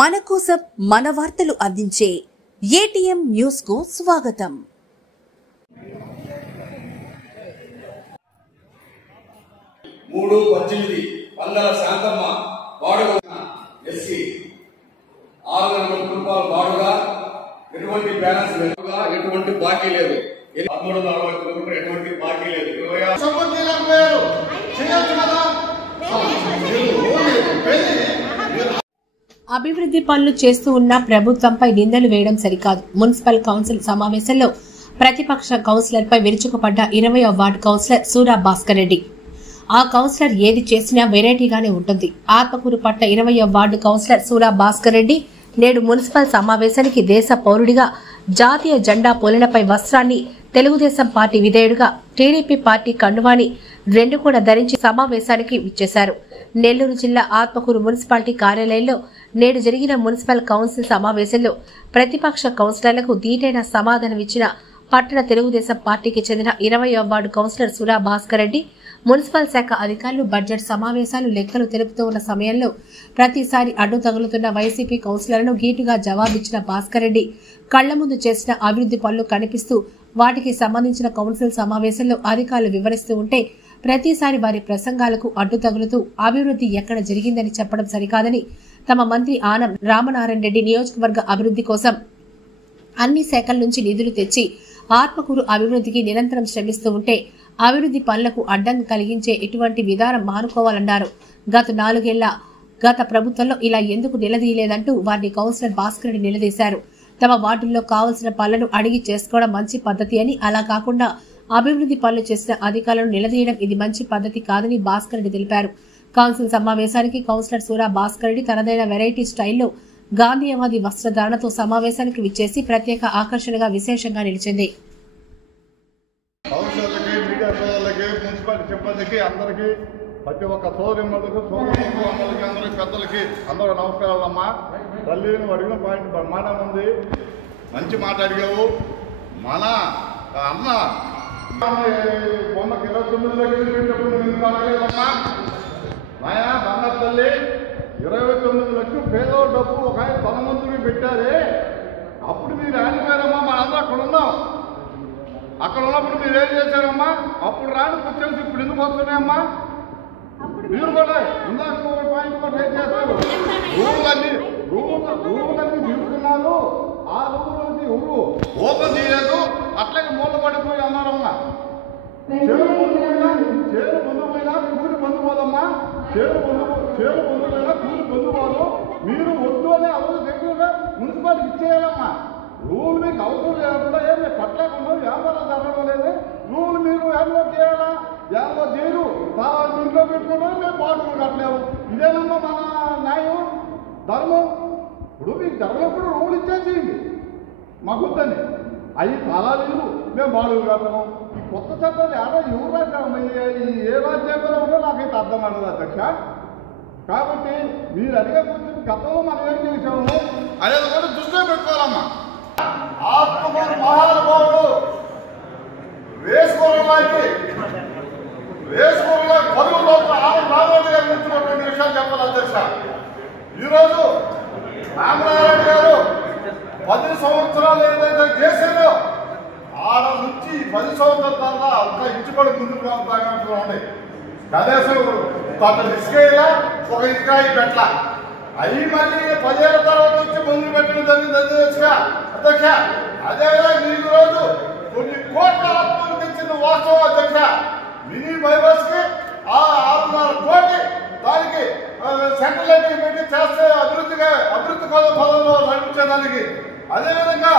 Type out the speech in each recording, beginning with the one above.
మన కోసం మన వార్తలు అందించే ఏటీఎం న్యూస్ కు స్వాగతం. మూడు 18 వందల శాంతమ్మ వాడుగా ఎస్సీ 600 కుటుంబాలు వాడుగా ఎటువంటి బ్యాలెన్స్ లేదుగా ఎటువంటి బాకీ లేదు. 1340 కిలోమీటర్ ఎటువంటి బాకీ లేదు. 26 అభివృద్ధి పనులు చేస్తూ ఉన్న ప్రభుత్వంపై నిందలు వేయడం సరికాదు. మున్సిపల్ కౌన్సిల్ సమావేశంలో ప్రతిపక్ష కౌన్సిలర్పై విరుచుకుపడ్డ 20వ వార్డు కౌన్సిలర్ సూరా భాస్కర్ రెడ్డి. ఆ కౌన్సిలర్ ఏది చేసినా వెరైటీగానే ఉంటుంది. ఆత్మకూరు పట్ట 20వ వార్డు కౌన్సిలర్ సూరా భాస్కర్ రెడ్డి నేడు మున్సిపల్ సమావేశానికి దేశ పౌరుడిగా జాతీయ జెండా పొలినపై వస్త్రాన్ని, తెలుగుదేశం పార్టీ విధేయుడుగా టీడీపీ పార్టీ కండువాని రెండు కూడా ధరించి సమావేశానికి విచ్చేశారు. నెల్లూరు జిల్లా ఆత్మకూరు మున్సిపాలిటీ కార్యాలయంలో నేడు జరిగిన మున్సిపల్ కౌన్సిల్ సమావేశంలో ప్రతిపక్ష కౌన్సిలర్లకు దీటైన సమాధానమిచ్చిన పట్టణ తెలుగుదేశం పార్టీకి చెందిన 20వ ward councillor Sura Bhaskar Reddy municipal శాఖ అధికారులు బడ్జెట్ సమావేశాలు లెక్కలు తెలుపుతూ ఉన్న సమయంలో ప్రతిసారి అడ్డు తగులుతున్న వైసీపీ కౌన్సిలర్లను గీటుగా జవాబిచ్చిన భాస్కర్ రెడ్డి కళ్ల ముందు చేసిన అభివృద్ధి పనులు కనిపిస్తూ వాటికి సంబంధించిన కౌన్సిల్ సమావేశంలో అధికారులు వివరిస్తూ ఉంటే ప్రతిసారి వారి ప్రసంగాలకు అడ్డు తగులుతూ అభివృద్ధి ఎక్కడ జరిగిందని చెప్పడం సరికాదని, తమ మంత్రి ఆనం రామనారాయణ రెడ్డి నియోజకవర్గ అభివృద్ధి కోసం అన్ని శాఖల నుంచి నిధులు తెచ్చి ఆత్మకూరు అభివృద్ధికి నిరంతరం శ్రమిస్తూ ఉంటే అభివృద్ధి పనులకు అడ్డంగా కలిగించే ఇటువంటి విధానం మానుకోవాలన్నారు. గత 4 ఏళ్ల గత ప్రభుత్వంలో ఇలా ఎందుకు నిలదీయలేదంటూ వారిని కౌన్సిలర్ భాస్కర్ రెడ్డి నిలదీశారు. తమ వార్డుల్లో కావలసిన పనులను అడిగి చేసుకోవడం మంచి పద్ధతి అని, అలా కాకుండా అభివృద్ధి పనులు చేసిన అధికారులను నిలదీయడం ఇది మంచి పద్ధతి కాదని భాస్కర్ రెడ్డి తెలిపారు. కౌన్సిల్ సమావేశానికి కౌన్సిలర్ సూరా భాస్కర్ రెడ్డి తనదైన వెరైటీ స్టైల్లో గాంధీయవాది వస్త్రధారణతో సమావేశానికి విచ్చేసి ప్రత్యేక ఆకర్షణగా విశేషంగా నిలిచింది. సిబ్బందికి అందరికీ, ప్రతి ఒక్క సోదరులకు అందరికి పెద్దలకి అందరూ నమస్కారాలమ్మా. తల్లిని అడిగిన పాయింట్ బ్రహ్మాండం ఉంది. మంచి మాట అడిగావు. మన అన్న బొమ్మకి 29 లక్షలు పెట్టినప్పుడు ఎందుకు అడగలేదమ్మా? మాయా బంగారు తల్లి 29 లక్షలు పేదో డబ్బు ఒక ధనవంతుడికి పెట్టారే, అప్పుడు మీరు ఆడిపోయారమ్మా. మనందరూ అక్కడ ఉన్నాం. అక్కడ ఉన్నప్పుడు మీరు ఏం చేశారమ్మా? అప్పుడు రాని కూర్చొని ఇప్పుడు ఎందుకు వస్తున్నాయమ్మా? మీరు కూడా ఇందాక పాయింట్ కూడా ఏం చేస్తారు? రూములన్నీ తీసుకున్నారు. ఆ రూములకి ఎవరు ఓపెన్ చేయలేదు. అట్లాగే మూల పడిపోయి అన్నారమ్మా. చేరు ముందు పోయినా కూలి పొందుకోదమ్మా. చేరు ముందు పోయినా కూలి పొందుకోదు. మీరు వద్దు అని అవసరం దగ్గరగా మున్సిపాలిటీ ఇచ్చేయాలమ్మా. రూల్ మీకు అవసరం లేకుండా ఏమి కట్టకుండా వ్యాపారం జరగడం లేదు. రూల్ మీరు ఏమో చేయాలా? ఏమో చేయరు. కావాలి ఇంట్లో పెట్టుకున్నాం, మేము బాటలు కట్టలేము. ఇదేనమ్మా మన న్యాయం, ధర్మం. ఇప్పుడు మీకు ధర్మప్పుడు రూల్ ఇచ్చేసేయండి మాకు వద్దని. అవి చాలా లేవు, మేము బాటలు కట్టము. ఈ కొత్త చట్టాలు ఎవరు రాశారమ్మా? ఏ రాజ్యాంగంలో ఉందో నాకైతే అర్థం అవ్వదు అధ్యక్ష. కాబట్టి మీరు అడిగే కొంచెం గతంలో మనం ఏం చేసాము అనేది కూడా దృష్టిలో పెట్టుకోవాలమ్మా. ఆత్మకూరు మహానుభావుడు వేసుకోవడంలో పరుగులో రామనారాయణ గారు ఇచ్చినటువంటి విషయాలు చెప్పాలి అధ్యక్ష. ఈరోజు రామనారాయణ గారు 10 సంవత్సరాలు ఏదైతే చేశారో ఆడ నుంచి 10 సంవత్సరాల తర్వాత ఒక ఇంచు కూడా ముందుకు ఉండే కనీసం ఇసుకైనా ఒక ఇసుకాయి పెట్ట అవి మళ్ళీ 10 ఏళ్ల తర్వాత వచ్చి ముందుకు పెట్టడం జరిగింది అధ్యక్ష. అదేవిధంగా ఈ రోజు కొన్ని కోట్ల ఆత్మలు తెచ్చిన వాస్తవం అధ్యక్ష. మినీ బైబర్స్ కి 6.5 కోటి దానికి సెంట్రల్ లైటింగ్ పెట్టి చేస్తే అభివృద్ధి పదంలో నడిపించేదానికి. అదేవిధంగా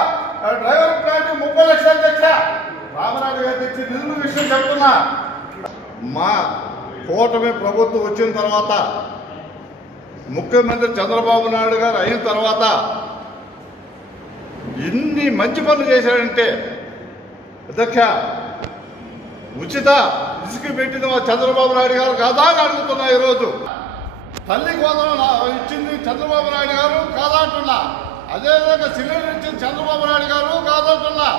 డ్రైవర్ ప్లాంట్ 30 లక్షలు అధ్యక్ష. రామనాయుడు గారు తెచ్చి నిధుల విషయం చెప్తున్నా. మా కూటమి ప్రభుత్వం వచ్చిన తర్వాత ముఖ్యమంత్రి చంద్రబాబు నాయుడు గారు అయిన తర్వాత ఎన్ని మంచి పనులు చేశాడంటే అధ్యక్ష, ఉచిత ఇసుక పెట్టిన చంద్రబాబు నాయుడు గారు కాదా అని అడుగుతున్నా. ఈరోజు తల్లి కోదం ఇచ్చింది చంద్రబాబు నాయుడు గారు కాదా అంటున్నా. అదేవిధంగా సిలిండర్ ఇచ్చింది చంద్రబాబు నాయుడు గారు కాదంటున్నా.